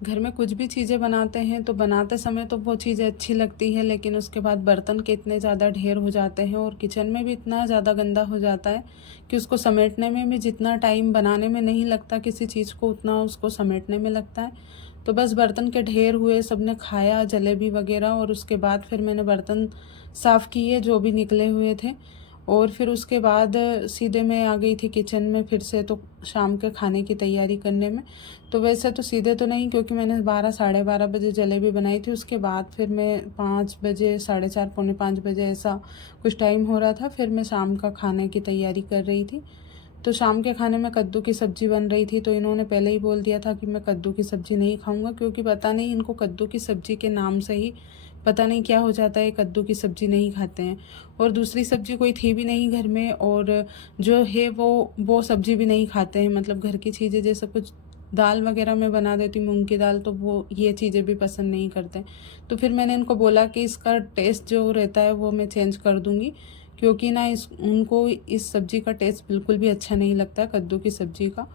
घर में कुछ भी चीज़ें बनाते हैं तो बनाते समय तो वो चीज़ें अच्छी लगती है, लेकिन उसके बाद बर्तन के इतने ज़्यादा ढेर हो जाते हैं और किचन में भी इतना ज़्यादा गंदा हो जाता है कि उसको समेटने में भी जितना टाइम बनाने में नहीं लगता किसी चीज़ को, उतना उसको समेटने में लगता है। तो बस बर्तन के ढेर हुए, सबने खाया जलेबी वगैरह, और उसके बाद फिर मैंने बर्तन साफ़ किए जो भी निकले हुए थे। और फिर उसके बाद सीधे मैं आ गई थी किचन में फिर से, तो शाम के खाने की तैयारी करने में। तो वैसे तो सीधे तो नहीं, क्योंकि मैंने 12 साढ़े 12 बजे जलेबी बनाई थी। उसके बाद फिर मैं 5 बजे, साढ़े 4 पौने 5 बजे ऐसा कुछ टाइम हो रहा था, फिर मैं शाम का खाने की तैयारी कर रही थी। तो शाम के खाने में कद्दू की सब्ज़ी बन रही थी, तो इन्होंने पहले ही बोल दिया था कि मैं कद्दू की सब्ज़ी नहीं खाऊंगा, क्योंकि पता नहीं इनको कद्दू की सब्ज़ी के नाम से ही पता नहीं क्या हो जाता है, कद्दू की सब्ज़ी नहीं खाते हैं। और दूसरी सब्ज़ी कोई थी भी नहीं घर में, और जो है वो सब्ज़ी भी नहीं खाते हैं। मतलब घर की चीज़ें जैसे कुछ दाल वगैरह मैं बना देती, मूंग की दाल, तो वो ये चीज़ें भी पसंद नहीं करते। तो फिर मैंने इनको बोला कि इसका टेस्ट जो रहता है वो मैं चेंज कर दूँगी, क्योंकि ना इस उनको इस सब्ज़ी का टेस्ट बिल्कुल भी अच्छा नहीं लगता कद्दू की सब्ज़ी का।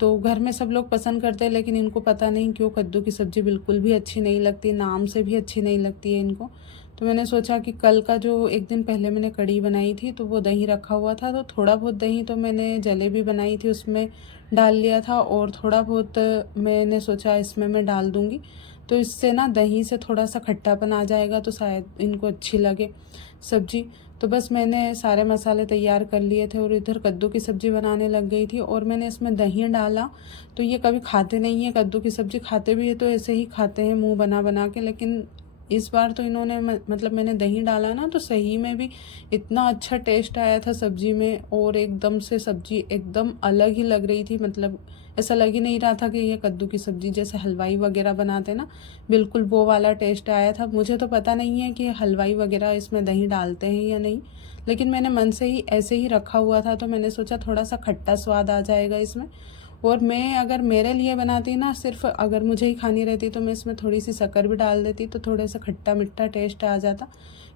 तो घर में सब लोग पसंद करते हैं, लेकिन इनको पता नहीं क्यों कद्दू की सब्ज़ी बिल्कुल भी अच्छी नहीं लगती, नाम से भी अच्छी नहीं लगती है इनको। तो मैंने सोचा कि कल का जो एक दिन पहले मैंने कढ़ी बनाई थी, तो वो दही रखा हुआ था, तो थोड़ा बहुत दही तो मैंने जलेबी बनाई थी उसमें डाल लिया था, और थोड़ा बहुत मैंने सोचा इसमें मैं डाल दूँगी। तो इससे ना दही से थोड़ा सा खट्टापन आ जाएगा, तो शायद इनको अच्छी लगे सब्ज़ी। तो बस मैंने सारे मसाले तैयार कर लिए थे और इधर कद्दू की सब्ज़ी बनाने लग गई थी, और मैंने इसमें दही डाला। तो ये कभी खाते नहीं है कद्दू की सब्ज़ी, खाते भी है तो ऐसे ही खाते हैं मुंह बना बना के, लेकिन इस बार तो इन्होंने मतलब मैंने दही डाला ना, तो सही में भी इतना अच्छा टेस्ट आया था सब्ज़ी में, और एकदम से सब्ज़ी एकदम अलग ही लग रही थी। मतलब ऐसा लग ही नहीं रहा था कि ये कद्दू की सब्ज़ी जैसे हलवाई वगैरह बनाते ना, बिल्कुल वो वाला टेस्ट आया था। मुझे तो पता नहीं है कि हलवाई वगैरह इसमें दही डालते हैं या नहीं, लेकिन मैंने मन से ही ऐसे ही रखा हुआ था, तो मैंने सोचा थोड़ा सा खट्टा स्वाद आ जाएगा इसमें। और मैं अगर मेरे लिए बनाती ना, सिर्फ अगर मुझे ही खानी रहती, तो मैं इसमें थोड़ी सी शक्कर भी डाल देती, तो थोड़ा सा खट्टा मीठा टेस्ट आ जाता।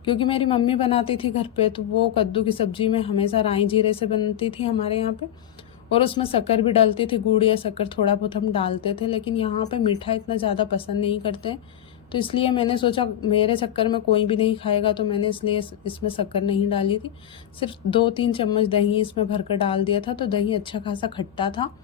क्योंकि मेरी मम्मी बनाती थी घर पे, तो वो कद्दू की सब्ज़ी में हमेशा राई जीरे से बनती थी हमारे यहाँ पे, और उसमें शक्कर भी डालती थी, गुड़ या शक्कर थोड़ा बहुत हम डालते थे, लेकिन यहाँ पे मीठा इतना ज़्यादा पसंद नहीं करते। तो इसलिए मैंने सोचा मेरे चक्कर में कोई भी नहीं खाएगा, तो मैंने इसलिए इसमें शक्कर नहीं डाली थी। सिर्फ 2-3 चम्मच दही इसमें भर कर डाल दिया था, तो दही अच्छा खासा खट्टा था,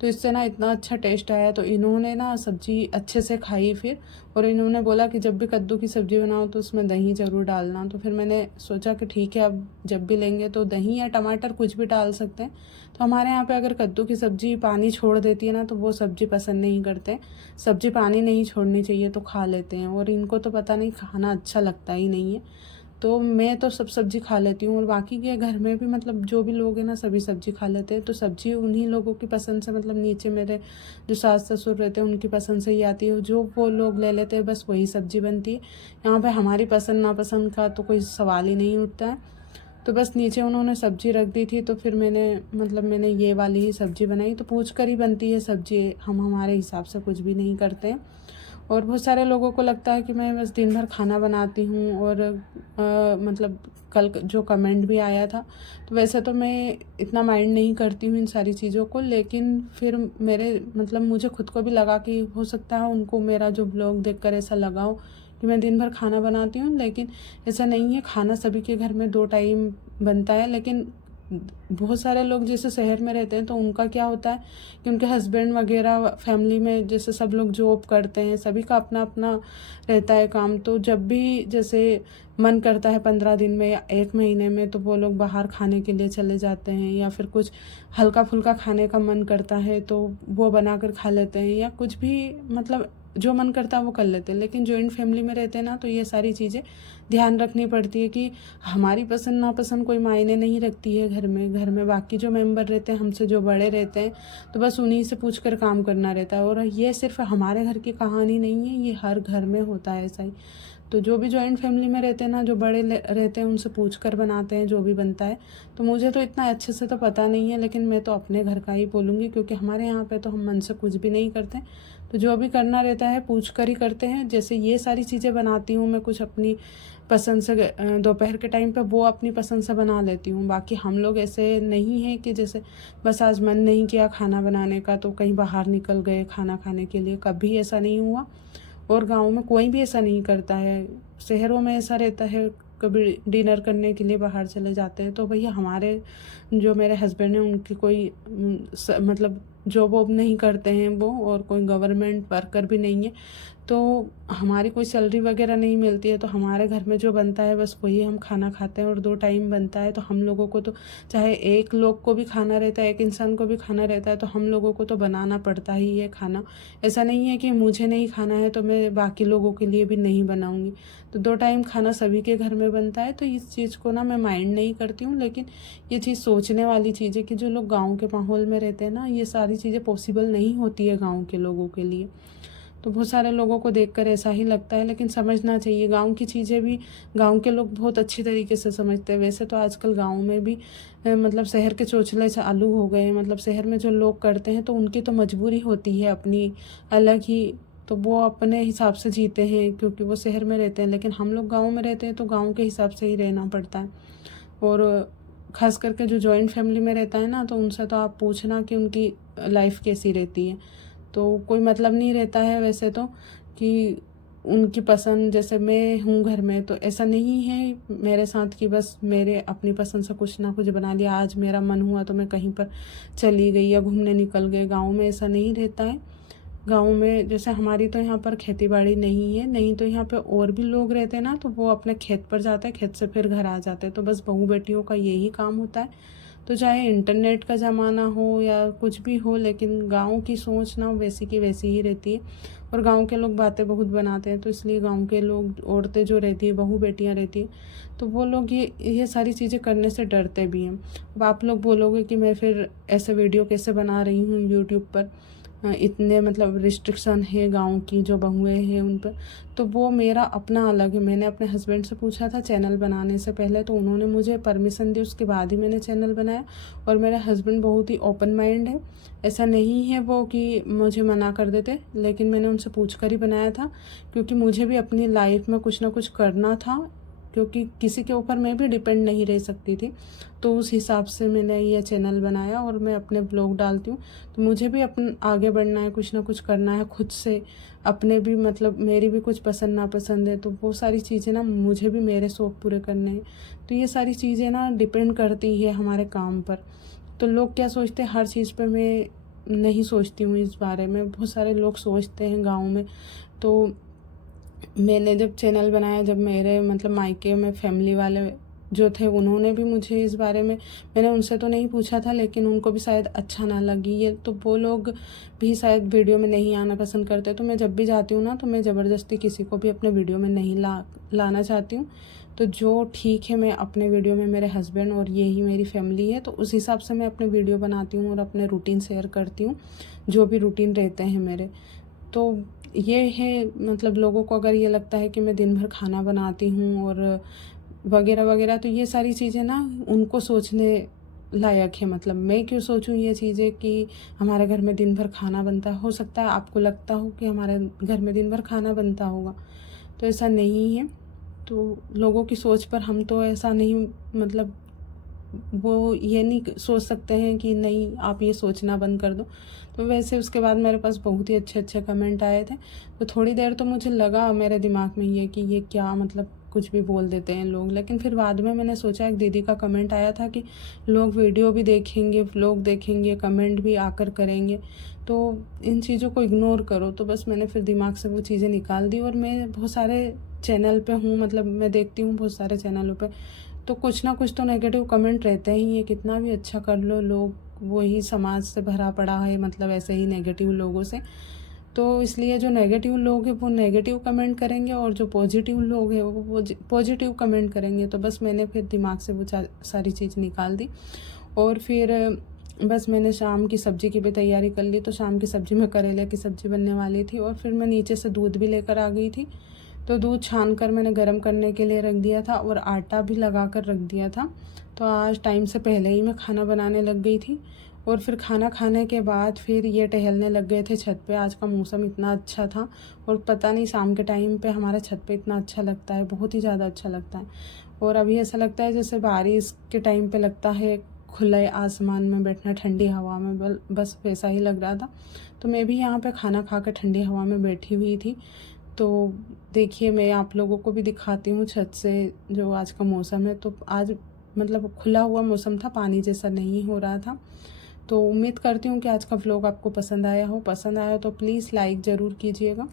तो इससे ना इतना अच्छा टेस्ट आया। तो इन्होंने ना सब्ज़ी अच्छे से खाई फिर, और इन्होंने बोला कि जब भी कद्दू की सब्ज़ी बनाओ तो उसमें दही ज़रूर डालना। तो फिर मैंने सोचा कि ठीक है, अब जब भी लेंगे तो दही या टमाटर कुछ भी डाल सकते हैं। तो हमारे यहाँ पे अगर कद्दू की सब्ज़ी पानी छोड़ देती है ना, तो वो सब्ज़ी पसंद नहीं करते। सब्ज़ी पानी नहीं छोड़नी चाहिए तो खा लेते हैं, और इनको तो पता नहीं खाना अच्छा लगता ही नहीं है। तो मैं तो सब सब्ज़ी खा लेती हूँ, और बाकी के घर में भी मतलब जो भी लोग हैं ना, सभी सब्ज़ी खा लेते हैं। तो सब्ज़ी उन्हीं लोगों की पसंद से, मतलब नीचे मेरे जो सास ससुर रहते हैं उनकी पसंद से ही आती है, जो वो लोग ले लेते हैं बस वही सब्ज़ी बनती है। यहाँ पे हमारी पसंद नापसंद का तो कोई सवाल ही नहीं उठता है। तो बस नीचे उन्होंने सब्ज़ी रख दी थी, तो फिर मैंने ये वाली ही सब्ज़ी बनाई। तो पूछ कर ही बनती है सब्ज़ी, हम हमारे हिसाब से कुछ भी नहीं करते हैं। और बहुत सारे लोगों को लगता है कि मैं बस दिन भर खाना बनाती हूँ, और मतलब कल जो कमेंट भी आया था, तो वैसे तो मैं इतना माइंड नहीं करती हूँ इन सारी चीज़ों को, लेकिन फिर मेरे मतलब मुझे खुद को भी लगा कि हो सकता है उनको मेरा जो ब्लॉग देखकर ऐसा लगा हो कि मैं दिन भर खाना बनाती हूँ, लेकिन ऐसा नहीं है। खाना सभी के घर में 2 टाइम बनता है, लेकिन बहुत सारे लोग जैसे शहर में रहते हैं, तो उनका क्या होता है कि उनके हस्बैंड वगैरह फैमिली में जैसे सब लोग जॉब करते हैं, सभी का अपना अपना रहता है काम। तो जब भी जैसे मन करता है 15 दिन में या 1 महीने में, तो वो लोग बाहर खाने के लिए चले जाते हैं, या फिर कुछ हल्का फुल्का खाने का मन करता है तो वो बना कर खा लेते हैं, या कुछ भी मतलब जो मन करता है वो कर लेते हैं। लेकिन जॉइंट फैमिली में रहते हैं ना, तो ये सारी चीज़ें ध्यान रखनी पड़ती है कि हमारी पसंद नापसंद कोई मायने नहीं रखती है। घर में बाकी जो मेंबर रहते हैं, हमसे जो बड़े रहते हैं, तो बस उन्हीं से पूछ कर काम करना रहता है। और ये सिर्फ हमारे घर की कहानी नहीं है, ये हर घर में होता है ऐसा ही। तो जो भी जॉइंट फैमिली में रहते हैं ना, जो बड़े रहते हैं, उनसे पूछ कर बनाते हैं जो भी बनता है। तो मुझे तो इतना अच्छे से तो पता नहीं है, लेकिन मैं तो अपने घर का ही बोलूँगी, क्योंकि हमारे यहाँ पे तो हम मन से कुछ भी नहीं करते। तो जो भी करना रहता है पूछ कर ही करते हैं। जैसे ये सारी चीज़ें बनाती हूँ मैं कुछ अपनी पसंद से, दोपहर के टाइम पे वो अपनी पसंद से बना लेती हूँ। बाकी हम लोग ऐसे नहीं हैं कि जैसे बस आज मन नहीं किया खाना बनाने का तो कहीं बाहर निकल गए खाना खाने के लिए, कभी ऐसा नहीं हुआ। और गाँव में कोई भी ऐसा नहीं करता है। शहरों में ऐसा रहता है कभी डिनर करने के लिए बाहर चले जाते हैं तो भैया हमारे जो मेरे हस्बैंड हैं उनकी कोई मतलब जॉब वॉब नहीं करते हैं वो, और कोई गवर्नमेंट वर्कर भी नहीं है, तो हमारी कोई सैलरी वगैरह नहीं मिलती है। तो हमारे घर में जो बनता है बस वही हम खाना खाते हैं, और 2 टाइम बनता है। तो हम लोगों को तो चाहे एक लोग को भी खाना रहता है, एक इंसान को भी खाना रहता है, तो हम लोगों को तो बनाना पड़ता ही है खाना। ऐसा नहीं है कि मुझे नहीं खाना है तो मैं बाकी लोगों के लिए भी नहीं बनाऊँगी। तो 2 टाइम खाना सभी के घर में बनता है। तो इस चीज़ को ना मैं माइंड नहीं करती हूँ, लेकिन ये चीज़ सोचने वाली चीज़ है कि जो लोग गाँव के माहौल में रहते हैं ना, ये सारी चीज़ें पॉसिबल नहीं होती है गाँव के लोगों के लिए। तो बहुत सारे लोगों को देखकर ऐसा ही लगता है, लेकिन समझना चाहिए गाँव की चीज़ें भी गाँव के लोग बहुत अच्छी तरीके से समझते हैं। वैसे तो आजकल गाँव में भी मतलब शहर के चोचले चालू हो गए हैं। मतलब शहर में जो लोग करते हैं तो उनकी तो मजबूरी होती है अपनी अलग ही, तो वो अपने हिसाब से जीते हैं क्योंकि वो शहर में रहते हैं। लेकिन हम लोग गाँव में रहते हैं तो गाँव के हिसाब से ही रहना पड़ता है। और ख़ास करके जो जॉइंट फैमिली में रहता है ना, तो उनसे तो आप पूछना कि उनकी लाइफ कैसी रहती है, तो कोई मतलब नहीं रहता है वैसे तो कि उनकी पसंद। जैसे मैं हूँ घर में तो ऐसा नहीं है मेरे साथ कि बस मेरे अपनी पसंद से कुछ ना कुछ बना लिया। आज मेरा मन हुआ तो मैं कहीं पर चली गई या घूमने निकल गए। गाँव में ऐसा नहीं रहता है। गाँव में जैसे हमारी तो यहाँ पर खेती बाड़ी नहीं है, नहीं तो यहाँ पे और भी लोग रहते हैं ना, तो वो अपने खेत पर जाते हैं, खेत से फिर घर आ जाते हैं। तो बस बहू बेटियों का यही काम होता है। तो चाहे इंटरनेट का ज़माना हो या कुछ भी हो, लेकिन गाँव की सोच ना वैसी की वैसी ही रहती है। और गाँव के लोग बातें बहुत बनाते हैं, तो इसलिए गाँव के लोग, औरतें जो रहती है, बहू बेटियाँ रहती हैं, तो वो लोग ये सारी चीज़ें करने से डरते भी हैं। अब आप लोग बोलोगे कि मैं फिर ऐसे वीडियो कैसे बना रही हूँ यूट्यूब पर, इतने मतलब रिस्ट्रिक्शन है गाँव की जो बहुएँ हैं उन पर। तो वो मेरा अपना अलग है। मैंने अपने हस्बैंड से पूछा था चैनल बनाने से पहले, तो उन्होंने मुझे परमिशन दी, उसके बाद ही मैंने चैनल बनाया। और मेरे हस्बैंड बहुत ही ओपन माइंड है, ऐसा नहीं है वो कि मुझे मना कर देते, लेकिन मैंने उनसे पूछ कर ही बनाया था क्योंकि मुझे भी अपनी लाइफ में कुछ ना कुछ करना था, क्योंकि किसी के ऊपर मैं भी डिपेंड नहीं रह सकती थी। तो उस हिसाब से मैंने ये चैनल बनाया और मैं अपने ब्लॉग डालती हूँ। तो मुझे भी अपन आगे बढ़ना है, कुछ ना कुछ करना है खुद से, अपने भी मतलब मेरी भी कुछ पसंद नापसंद है, तो वो सारी चीज़ें ना मुझे भी मेरे शौक़ पूरे करने हैं। तो ये सारी चीज़ें ना डिपेंड करती है हमारे काम पर। तो लोग क्या सोचते हैं हर चीज़ पर मैं नहीं सोचती हूँ इस बारे में, बहुत सारे लोग सोचते हैं गाँव में। तो मैंने जब चैनल बनाया, जब मेरे मतलब मायके में फैमिली वाले जो थे उन्होंने भी मुझे इस बारे में, मैंने उनसे तो नहीं पूछा था, लेकिन उनको भी शायद अच्छा ना लगी ये, तो वो लोग भी शायद वीडियो में नहीं आना पसंद करते। तो मैं जब भी जाती हूँ ना, तो मैं ज़बरदस्ती किसी को भी अपने वीडियो में नहीं लाना चाहती हूँ। तो जो ठीक है, मैं अपने वीडियो में मेरे हस्बैंड और यही मेरी फैमिली है, तो उस हिसाब से मैं अपने वीडियो बनाती हूँ और अपने रूटीन शेयर करती हूँ, जो भी रूटीन रहते हैं मेरे। तो ये है मतलब लोगों को अगर ये लगता है कि मैं दिन भर खाना बनाती हूँ और वगैरह वगैरह, तो ये सारी चीज़ें ना उनको सोचने लायक है। मतलब मैं क्यों सोचूं ये चीज़ें कि हमारे घर में दिन भर खाना बनता है। हो सकता है आपको लगता हो कि हमारे घर में दिन भर खाना बनता होगा, तो ऐसा नहीं है। तो लोगों की सोच पर हम तो ऐसा नहीं, मतलब वो ये नहीं सोच सकते हैं कि नहीं आप ये सोचना बंद कर दो। तो वैसे उसके बाद मेरे पास बहुत ही अच्छे कमेंट आए थे। तो थोड़ी देर तो मुझे लगा मेरे दिमाग में ये कि ये क्या मतलब कुछ भी बोल देते हैं लोग, लेकिन फिर बाद में मैंने सोचा, एक दीदी का कमेंट आया था कि लोग वीडियो भी देखेंगे, व्लॉग देखेंगे, कमेंट भी आकर करेंगे, तो इन चीज़ों को इग्नोर करो। तो बस मैंने फिर दिमाग से वो चीज़ें निकाल दी। और मैं बहुत सारे चैनल पे हूँ, मतलब मैं देखती हूँ बहुत सारे चैनलों पे, तो कुछ ना कुछ तो नेगेटिव कमेंट रहते ही है। कितना भी अच्छा कर लो, लोग वही समाज से भरा पड़ा है, मतलब ऐसे ही नेगेटिव लोगों से। तो इसलिए जो नेगेटिव लोग हैं वो नेगेटिव कमेंट करेंगे, और जो पॉजिटिव लोग हैं वो पॉजिटिव कमेंट करेंगे। तो बस मैंने फिर दिमाग से वो सारी चीज़ निकाल दी। और फिर बस मैंने शाम की सब्ज़ी की भी तैयारी कर ली। तो शाम की सब्ज़ी में करेले की सब्ज़ी बनने वाली थी, और फिर मैं नीचे से दूध भी लेकर आ गई थी। तो दूध छान कर मैंने गर्म करने के लिए रख दिया था, और आटा भी लगा कर रख दिया था। तो आज टाइम से पहले ही मैं खाना बनाने लग गई थी। और फिर खाना खाने के बाद फिर ये टहलने लग गए थे छत पे। आज का मौसम इतना अच्छा था और पता नहीं शाम के टाइम पे हमारे छत पे इतना अच्छा लगता है, बहुत ही ज़्यादा अच्छा लगता है। और अभी ऐसा लगता है जैसे बारिश के टाइम पे लगता है खुले आसमान में बैठना, ठंडी हवा में, बस वैसा ही लग रहा था। तो मैं भी यहाँ पे खाना खा के ठंडी हवा में बैठी हुई थी। तो देखिए मैं आप लोगों को भी दिखाती हूँ छत से जो आज का मौसम है। तो आज मतलब खुला हुआ मौसम था, पानी जैसा नहीं हो रहा था। तो उम्मीद करती हूँ कि आज का व्लॉग आपको पसंद आया हो। पसंद आया तो प्लीज़ लाइक ज़रूर कीजिएगा।